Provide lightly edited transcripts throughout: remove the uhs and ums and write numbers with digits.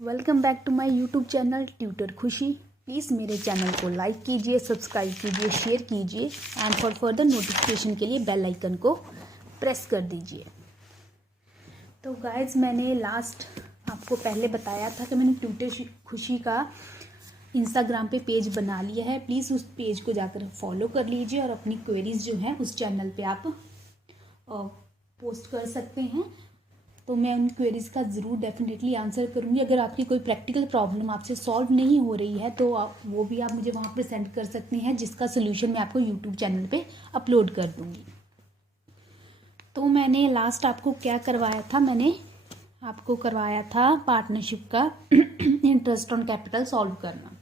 Welcome back to my YouTube channel tutor Khushi. Please मेरे channel को like कीजिए, subscribe कीजिए, शेयर कीजिए एंड फॉर फर्दर नोटिफिकेशन के लिए बेल आइकन को प्रेस कर दीजिए। तो गाइज, मैंने लास्ट आपको पहले बताया था कि मैंने ट्यूटर खुशी का इंस्टाग्राम पे पेज बना लिया है। प्लीज़ उस पेज को जाकर फॉलो कर लीजिए और अपनी क्वेरीज जो हैं उस चैनल पे आप पोस्ट कर सकते हैं। तो मैं उन क्वेरीज़ का ज़रूर डेफिनेटली आंसर करूँगी। अगर आपकी कोई प्रैक्टिकल प्रॉब्लम आपसे सॉल्व नहीं हो रही है तो आप वो भी आप मुझे वहाँ पर सेंड कर सकते हैं, जिसका सोल्यूशन मैं आपको यूट्यूब चैनल पे अपलोड कर दूँगी। तो मैंने लास्ट आपको क्या करवाया था, मैंने आपको करवाया था पार्टनरशिप का इंटरेस्ट ऑन कैपिटल सॉल्व करना।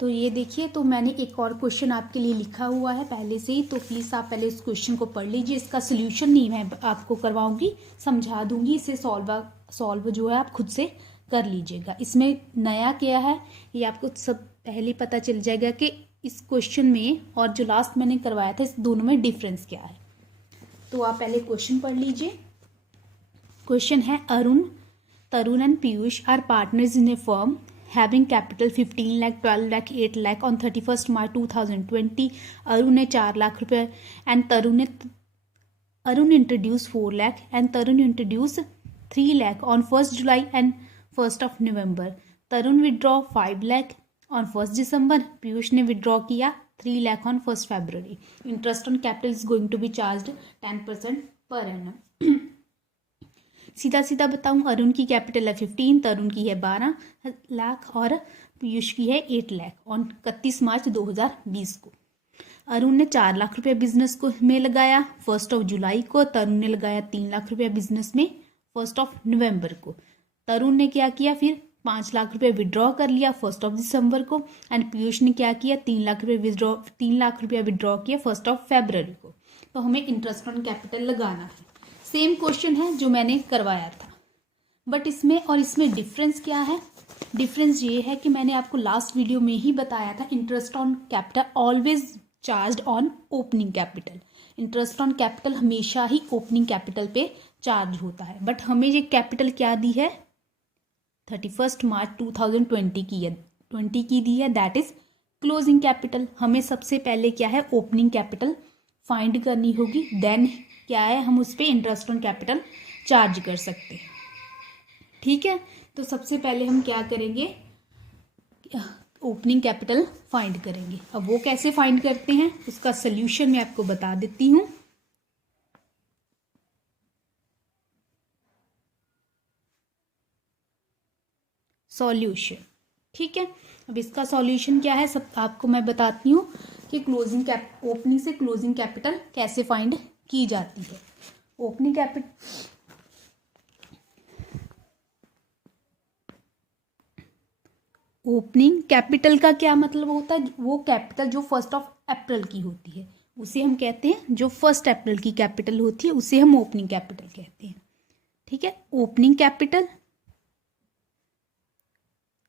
तो ये देखिए, तो मैंने एक और क्वेश्चन आपके लिए लिखा हुआ है पहले से ही, तो प्लीज़ आप पहले इस क्वेश्चन को पढ़ लीजिए। इसका सोल्यूशन नहीं मैं आपको करवाऊंगी, समझा दूंगी। इसे सॉल्व जो है आप खुद से कर लीजिएगा। इसमें नया क्या है ये आपको सब पहले पता चल जाएगा कि इस क्वेश्चन में और जो लास्ट मैंने करवाया था इस दोनों में डिफरेंस क्या है। तो आप पहले क्वेश्चन पढ़ लीजिए। क्वेश्चन है, Arun, Tarun and Piyush are partners in a firm having capital 15 lakh, 12 lakh, 8 lakh on 31st March 2020. Arun ने 4 लाख रुपए and Arun introduce 4 lakh and Tarun introduce 3 lakh on 1st July and 1st of November. Tarun withdraw 5 lakh on 1st December. Piyush ने withdraw किया 3 lakh on 1st February. Interest on capital is going to be charged 10% per annum. सीधा सीधा बताऊं, अरुण की capital है 15, तरुण की है 12 लाख और पीयूष की है 8 लाख ऑन 31 मार्च 2020 को। अरुण ने 4 लाख रुपया बिजनेस को में लगाया 1st of July को। तरुण ने लगाया 3 लाख रुपया बिजनेस में 1st of November को। तरुण ने क्या किया, फिर 5 लाख रुपया विड्रॉ कर लिया 1st of December को। एंड पीयूष ने क्या किया, 3 लाख रुपया विड्रॉ किया 1st of February को। तो हमें इंटरेस्ट ऑन कैपिटल लगाना है। सेम क्वेश्चन है जो मैंने करवाया था, बट इसमें और इसमें डिफरेंस क्या है। डिफरेंस ये है कि मैंने आपको लास्ट वीडियो में ही बताया था, interest on capital always charged on opening capital. Interest on capital हमेशा ही ओपनिंग कैपिटल पे चार्ज होता है। बट हमें ये कैपिटल क्या दी है, 31st March 2020 की है, 20 की दी है, दैट इज क्लोजिंग कैपिटल। हमें सबसे पहले क्या है, ओपनिंग कैपिटल फाइंड करनी होगी, देन क्या है हम उस पर इंटरेस्ट ऑन कैपिटल चार्ज कर सकते हैं। ठीक है, तो सबसे पहले हम क्या करेंगे, ओपनिंग कैपिटल फाइंड करेंगे। अब वो कैसे फाइंड करते हैं उसका सोल्यूशन मैं आपको बता देती हूँ। सॉल्यूशन, ठीक है। अब इसका सॉल्यूशन क्या है सब आपको मैं बताती हूँ कि ओपनिंग से क्लोजिंग कैपिटल कैसे फाइंड की जाती है। ओपनिंग कैपिटल का क्या मतलब होता है, वो कैपिटल जो 1st of April की होती है उसे हम कहते हैं, जो 1st April की कैपिटल होती है उसे हम ओपनिंग कैपिटल कहते हैं। ठीक है, ओपनिंग कैपिटल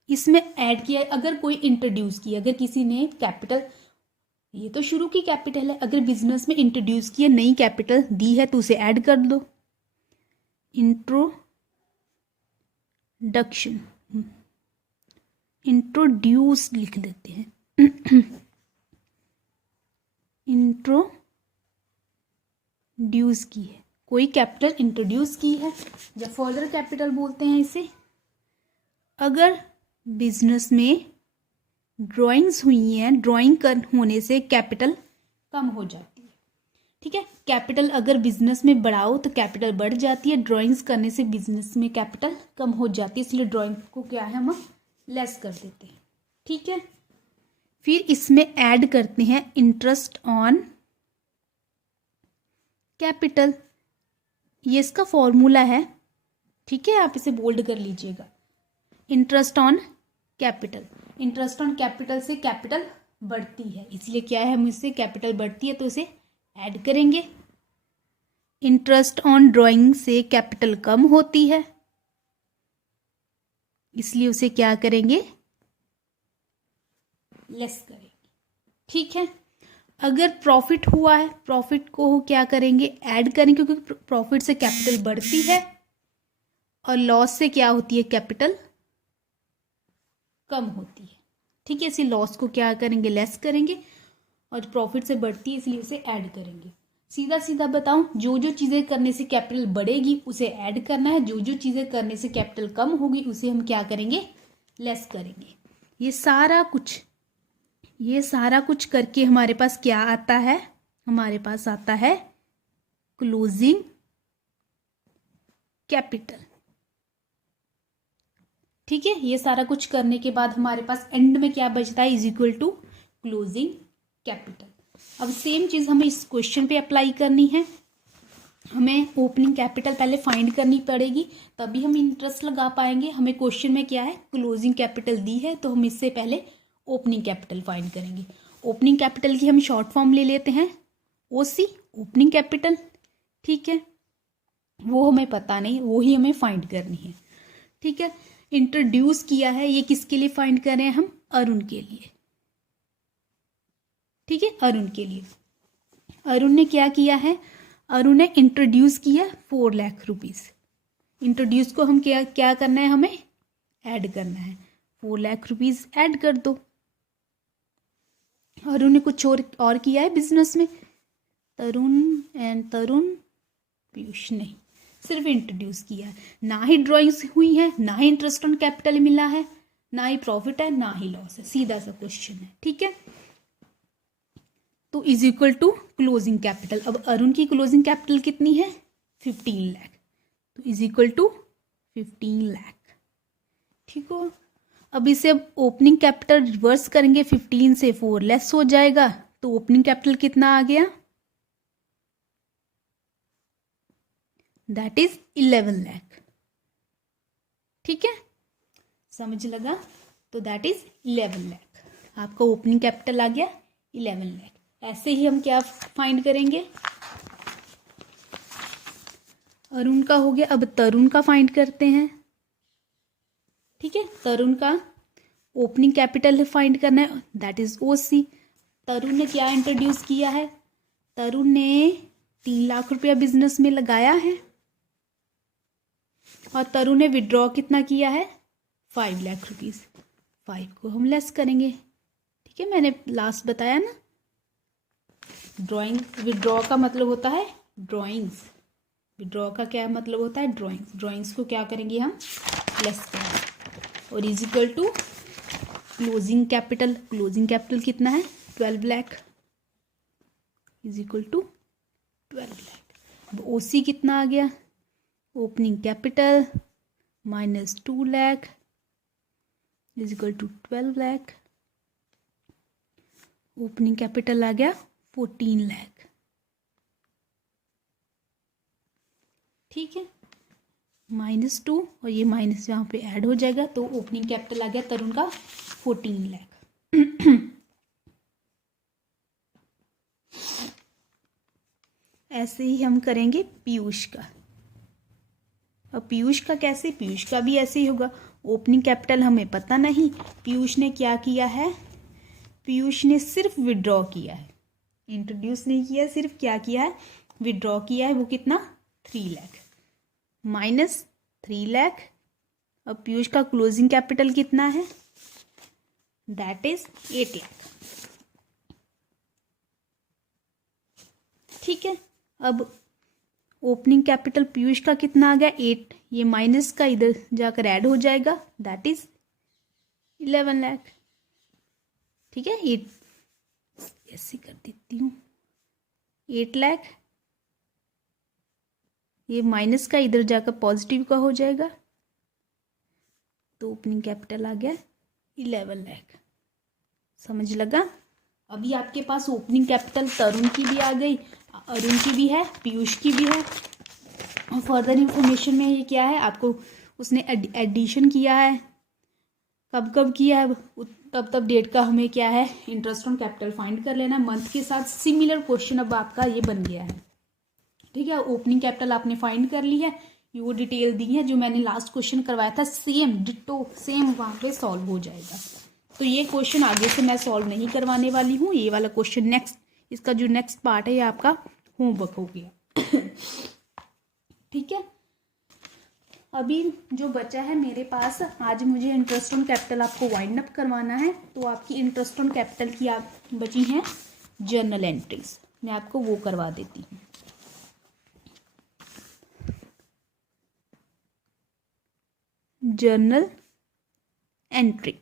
इसमें ऐड किया, अगर कोई इंट्रोड्यूस किया, अगर किसी ने कैपिटल, ये तो शुरू की कैपिटल है, अगर बिजनेस में इंट्रोड्यूस किया नई कैपिटल दी है तो उसे ऐड कर दो। इंट्रोड्यूस लिख देते हैं इंट्रोड्यूस की है, कोई कैपिटल इंट्रोड्यूस की है या फर्दर कैपिटल बोलते हैं इसे। अगर बिजनेस में ड्राइंग्स हुई हैं, ड्राइंग होने से कैपिटल कम हो जाती है। ठीक है, कैपिटल अगर बिजनेस में बढ़ाओ तो कैपिटल बढ़ जाती है, ड्राइंग्स करने से बिजनेस में कैपिटल कम हो जाती है, इसलिए ड्राइंग को क्या है हम लेस कर देते हैं। ठीक है, फिर इसमें ऐड करते हैं इंटरेस्ट ऑन कैपिटल, ये इसका फॉर्मूला है। ठीक है, आप इसे बोल्ड कर लीजिएगा। Interest on capital, interest on capital से कैपिटल बढ़ती है, इसलिए क्या है हम इससे कैपिटल बढ़ती है तो इसे ऐड करेंगे। इंटरेस्ट ऑन ड्राइंग से कैपिटल कम होती है, इसलिए उसे क्या करेंगे, लेस करेंगे। ठीक है, अगर प्रॉफिट हुआ है, प्रॉफिट को क्या करेंगे, ऐड करेंगे, क्योंकि प्रॉफिट से कैपिटल बढ़ती है और लॉस से क्या होती है, कैपिटल कम होती है। ठीक है, इसी लॉस को क्या करेंगे, लेस करेंगे, और प्रॉफिट से बढ़ती है इसलिए उसे ऐड करेंगे। सीधा सीधा बताऊं, जो जो चीज़ें करने से कैपिटल बढ़ेगी उसे ऐड करना है, जो जो चीज़ें करने से कैपिटल कम होगी उसे हम क्या करेंगे, लेस करेंगे। ये सारा कुछ करके हमारे पास क्या आता है, हमारे पास आता है क्लोजिंग कैपिटल। ठीक है, ये सारा कुछ करने के बाद हमारे पास एंड में क्या बचता है, is equal to closing capital. अब सेम चीज हमें इस क्वेश्चन पे अप्लाई करनी है। हमें ओपनिंग कैपिटल पहले फाइंड करनी पड़ेगी, तभी हम इंटरेस्ट लगा पाएंगे। हमें क्वेश्चन में क्या है, क्लोजिंग कैपिटल दी है, तो हम इससे पहले ओपनिंग कैपिटल फाइंड करेंगे। ओपनिंग कैपिटल की हम शॉर्ट फॉर्म ले लेते हैं, ओसी, ओपनिंग कैपिटल। ठीक है, वो हमें पता नहीं, वो ही हमें फाइंड करनी है। ठीक है, इंट्रोड्यूस किया है, ये किसके लिए फाइंड कर रहे हैं हम, अरुण के लिए। ठीक है, अरुण के लिए। अरुण ने क्या किया है, अरुण ने इंट्रोड्यूस किया 4 लाख रुपीज। इंट्रोड्यूस को हम क्या क्या करना है, हमें ऐड करना है। 4 लाख रुपीज ऐड कर दो। अरुण ने कुछ और किया है बिजनेस में, तरुण पीयूष नहीं, सिर्फ इंट्रोड्यूस किया है। ना ही ड्राइंग्स हुई है, ना ही इंटरेस्ट ऑन कैपिटल मिला है, ना ही प्रॉफिट है, ना ही लॉस है। सीधा सा क्वेश्चन है। ठीक है, तो is equal to closing capital. अब अरुण की क्लोजिंग कैपिटल कितनी है, 15 लाख, तो इज इक्वल टू 15 लाख। ठीक हो, अब इसे अब ओपनिंग कैपिटल रिवर्स करेंगे, 15 से 4 लेस हो जाएगा, तो ओपनिंग कैपिटल कितना आ गया, दैट इज 11 लाख। ठीक है, समझ लगा, तो दैट इज 11 लाख। आपका ओपनिंग कैपिटल आ गया 11 लाख। ऐसे ही हम क्या फाइंड करेंगे, अरुण का हो गया, अब तरुण का फाइंड करते हैं। ठीक है, तरुण का ओपनिंग कैपिटल फाइंड करना है, दैट इज ओसी। तरुण ने क्या इंट्रोड्यूस किया है, तरुण ने 3 लाख रुपया बिजनेस में लगाया है, और तरुण ने विड्रॉ कितना किया है, 5 लाख रुपीज। 5 को हम लेस करेंगे। ठीक है, मैंने लास्ट बताया ना, ड्राइंग, विड्रॉ का मतलब होता है ड्राइंग्स। विड्रॉ का क्या मतलब होता है, ड्राइंग्स। ड्राइंग्स को क्या करेंगे हम, लेस करेंगे, और is equal to closing capital. Closing capital कितना है, 12 lakh, is equal to 12 lakh. अब ओसी कितना आ गया, opening capital minus 2 lakh is equal to 12 lakh. Opening capital आ गया 14 लाख। ठीक है, -2 और ये माइनस यहाँ पे ऐड हो जाएगा, तो ओपनिंग कैपिटल आ गया तरुण का 14 लाख। ऐसे ही हम करेंगे पीयूष का। अब पीयूष का कैसे, पीयूष का भी ऐसे ही होगा। ओपनिंग कैपिटल हमें पता नहीं, पीयूष ने क्या किया है, पीयूष ने सिर्फ विड्रॉ किया है, इंट्रोड्यूस नहीं किया, सिर्फ क्या किया है, विड्रॉ किया है। वो कितना, 3 लाख माइनस 3 लाख। अब पीयूष का क्लोजिंग कैपिटल कितना है, दैट इज 8 लाख। ठीक है, अब ओपनिंग कैपिटल पीयूष का कितना आ गया, 8, ये माइनस का इधर जाकर ऐड हो जाएगा, दैट इज 11 लाख। ठीक है, 8 ऐसे कर देती हूँ, 8 लाख, ये माइनस का इधर जाकर पॉजिटिव का हो जाएगा, तो ओपनिंग कैपिटल आ गया 11 लाख। समझ लगा। अभी आपके पास ओपनिंग कैपिटल तरुण की भी आ गई, अरुण की भी है, पीयूष की भी है, और फर्दर इंफॉर्मेशन में ये क्या है, आपको उसने एडिशन किया है, कब कब किया है, तब तब डेट का हमें क्या है, इंटरेस्ट ऑन कैपिटल फाइंड कर लेना। मंथ के साथ सिमिलर क्वेश्चन अब आपका ये बन गया है। ठीक है, ओपनिंग कैपिटल आपने फाइंड कर ली है, ये वो डिटेल दी है जो मैंने लास्ट क्वेश्चन करवाया था, सेम डिट्टो सेम वहाँ पे सॉल्व हो जाएगा। तो ये क्वेश्चन आगे से मैं सॉल्व नहीं करवाने वाली हूँ, ये वाला क्वेश्चन नेक्स्ट, इसका जो नेक्स्ट पार्ट है ये आपका होमवर्क हो गया। ठीक है, अभी जो बचा है मेरे पास, आज मुझे इंटरेस्ट ऑन कैपिटल आपको वाइंड अप करवाना है, तो आपकी इंटरेस्ट ऑन कैपिटल की आप बची हैं जर्नल एंट्रीज, मैं आपको वो करवा देती हूँ। जर्नल एंट्री,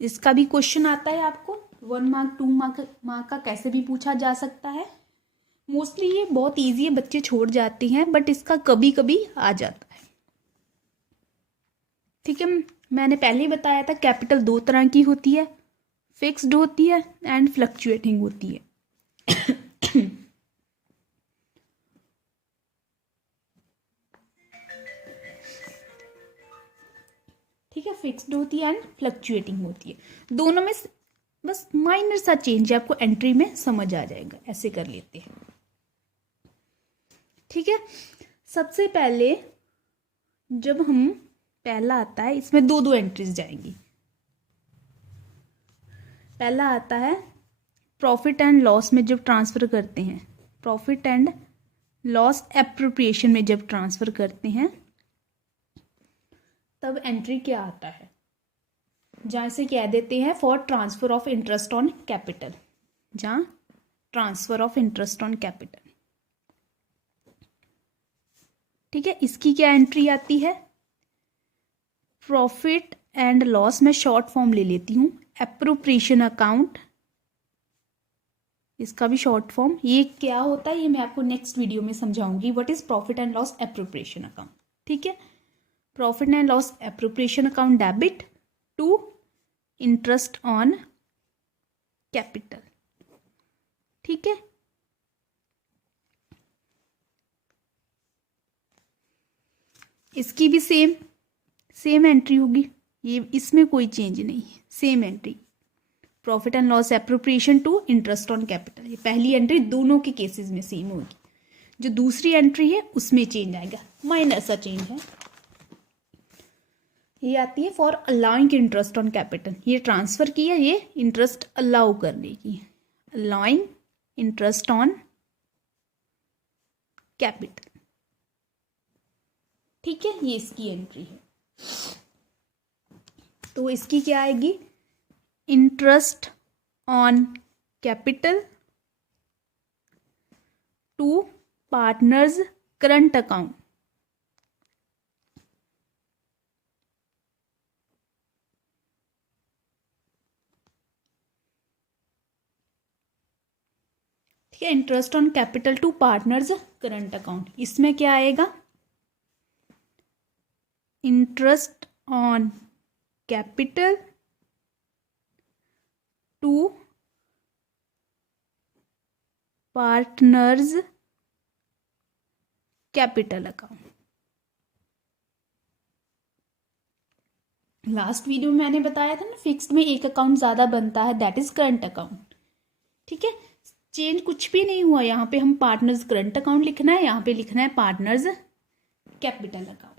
इसका भी क्वेश्चन आता है आपको, 1 मार्क 2 मार्क का कैसे भी पूछा जा सकता है। मोस्टली ये बहुत इजी है, बच्चे छोड़ जाते हैं, बट इसका कभी कभी आ जाता है। ठीक है, मैंने पहले ही बताया था कैपिटल 2 तरह की होती है, फिक्स्ड होती है एंड फ्लक्चुएटिंग होती है। ठीक है, फिक्स्ड होती है एंड फ्लक्चुएटिंग होती है। दोनों में बस माइनर सा चेंज है, आपको एंट्री में समझ आ जाएगा। ऐसे कर लेते हैं। ठीक है, सबसे पहले जब हम पहला आता है, इसमें दो एंट्रीज जाएंगी। पहला आता है प्रॉफिट एंड लॉस में जब ट्रांसफर करते हैं, प्रॉफिट एंड लॉस एप्रोप्रिएशन में जब ट्रांसफर करते हैं तब एंट्री क्या आता है, जहां से कह देते हैं for transfer of interest on capital, जहां transfer of interest on capital. ठीक है, इसकी क्या एंट्री आती है, प्रॉफिट एंड लॉस, में शॉर्ट फॉर्म ले लेती हूं, एप्रोप्रिएशन अकाउंट, इसका भी शॉर्ट फॉर्म। ये क्या होता है ये मैं आपको नेक्स्ट वीडियो में समझाऊंगी, what is profit and loss appropriation account. ठीक है, profit and loss appropriation account debit to interest on capital. ठीक है, इसकी भी सेम एंट्री होगी, ये इसमें कोई चेंज नहीं है, same entry, profit and loss appropriation to interest on capital. ये पहली एंट्री दोनों के केसेस में सेम होगी। जो दूसरी एंट्री है उसमें चेंज आएगा, माइनर सा चेंज है। ये आती है for allowing interest on capital, ये ट्रांसफर किया, ये इंटरेस्ट अलाउ करने की, अलाउइंग इंटरेस्ट ऑन कैपिटल। ठीक है, ये इसकी एंट्री है। तो इसकी क्या आएगी, interest on capital to partners current account. ठीक है, interest on capital to partners current account, इसमें क्या आएगा, interest on capital to partners capital account. Last video में मैंने बताया था ना, फिक्स्ड में एक अकाउंट ज्यादा बनता है, दैट इज करंट अकाउंट। ठीक है, चेंज कुछ भी नहीं हुआ, यहाँ पे हम पार्टनर्स करंट अकाउंट लिखना है, यहाँ पे लिखना है पार्टनर्स कैपिटल अकाउंट।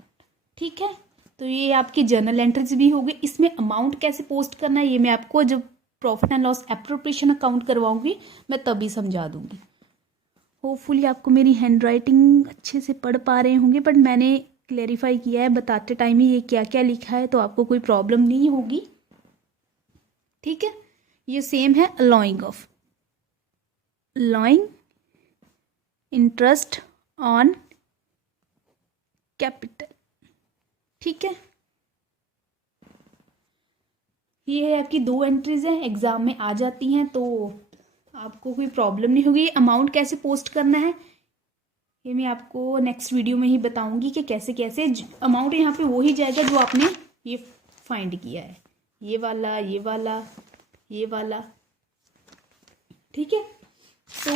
ठीक है, तो ये आपकी जर्नल एंट्रीज भी हो गई। इसमें अमाउंट कैसे पोस्ट करना है ये मैं आपको जब profit and loss appropriation account करवाऊंगी मैं तभी समझा दूंगी। होपफुली आपको मेरी हैंड राइटिंग अच्छे से पढ़ पा रहे होंगे, बट मैंने क्लेरिफाई किया है बताते टाइम ही ये क्या क्या लिखा है, तो आपको कोई प्रॉब्लम नहीं होगी। ठीक है, ये सेम है allowing of, allowing interest on capital. ठीक है, ये है आपकी दो एंट्रीज हैं, एग्जाम में आ जाती हैं तो आपको कोई प्रॉब्लम नहीं होगी। अमाउंट कैसे पोस्ट करना है ये मैं आपको नेक्स्ट वीडियो में ही बताऊंगी कि कैसे कैसे अमाउंट यहाँ पे वो ही जाएगा जो आपने ये फाइंड किया है, ये वाला, ये वाला, ये वाला। ठीक है, तो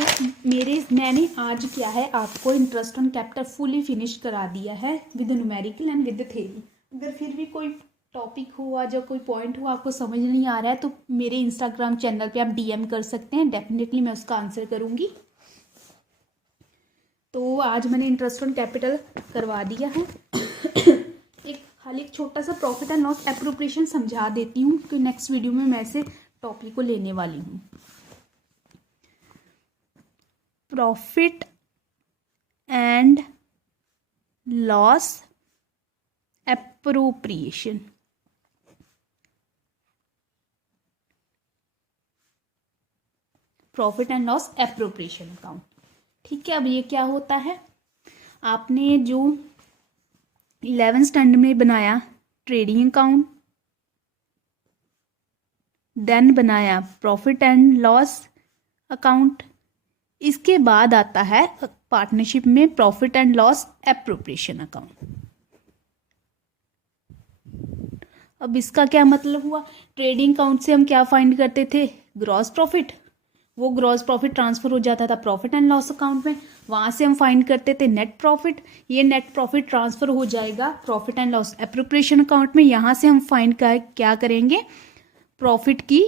मैंने आज क्या है आपको interest on capital fully finish करा दिया है with numerical and with theory. अगर फिर भी कोई टॉपिक हुआ जो कोई पॉइंट हुआ आपको समझ नहीं आ रहा है तो मेरे इंस्टाग्राम चैनल पे आप डीएम कर सकते हैं, डेफिनेटली मैं उसका आंसर करूंगी। तो आज मैंने इंटरेस्ट ऑन कैपिटल करवा दिया है। एक खाली एक छोटा सा प्रॉफिट एंड लॉस एप्रोप्रिएशन समझा देती हूँ कि नेक्स्ट वीडियो में मैं ऐसे टॉपिक को लेने वाली हूँ। Profit and loss appropriation. Profit and loss appropriation account. ठीक है, अब ये क्या होता है, आपने जो 11th स्टैंडर्ड में बनाया ट्रेडिंग अकाउंट, देन बनाया प्रॉफिट एंड लॉस अकाउंट, इसके बाद आता है पार्टनरशिप में profit and loss appropriation account. अब इसका क्या मतलब हुआ, ट्रेडिंग अकाउंट से हम क्या फाइंड करते थे, ग्रॉस प्रॉफिट, वो ग्रॉस प्रॉफिट ट्रांसफर हो जाता था प्रॉफिट एंड लॉस अकाउंट में, वहां से हम फाइंड करते थे नेट प्रॉफिट, ये नेट प्रॉफिट ट्रांसफर हो जाएगा profit and loss appropriation account में, यहां से हम फाइंड क्या करेंगे, प्रॉफिट की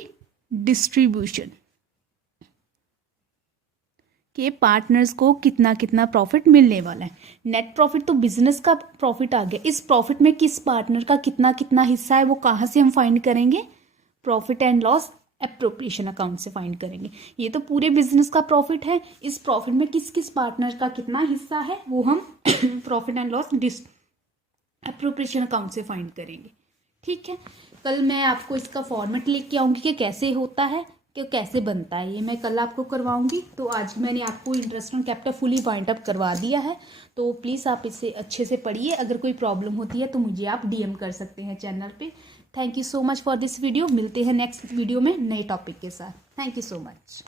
डिस्ट्रीब्यूशन, के पार्टनर्स को कितना कितना प्रॉफिट मिलने वाला है। नेट प्रॉफिट तो बिजनेस का प्रॉफिट आ गया, इस प्रॉफिट में किस पार्टनर का कितना कितना हिस्सा है वो कहाँ से हम फाइंड करेंगे, profit and loss appropriation account से फाइंड करेंगे। ये तो पूरे बिजनेस का प्रॉफिट है, इस प्रॉफिट में किस किस पार्टनर का कितना हिस्सा है वो हम profit and loss appropriation account से फाइंड करेंगे। ठीक है, कल मैं आपको इसका फॉर्मेट लेके आऊंगी कि कैसे होता है, कि कैसे बनता है, ये मैं कल आपको करवाऊंगी। तो आज मैंने आपको interest on capital fully wind up करवा दिया है, तो प्लीज़ आप इसे अच्छे से पढ़िए। अगर कोई प्रॉब्लम होती है तो मुझे आप डीएम कर सकते हैं चैनल पे। Thank you so much for this video. मिलते हैं नेक्स्ट वीडियो में नए टॉपिक के साथ। Thank you so much.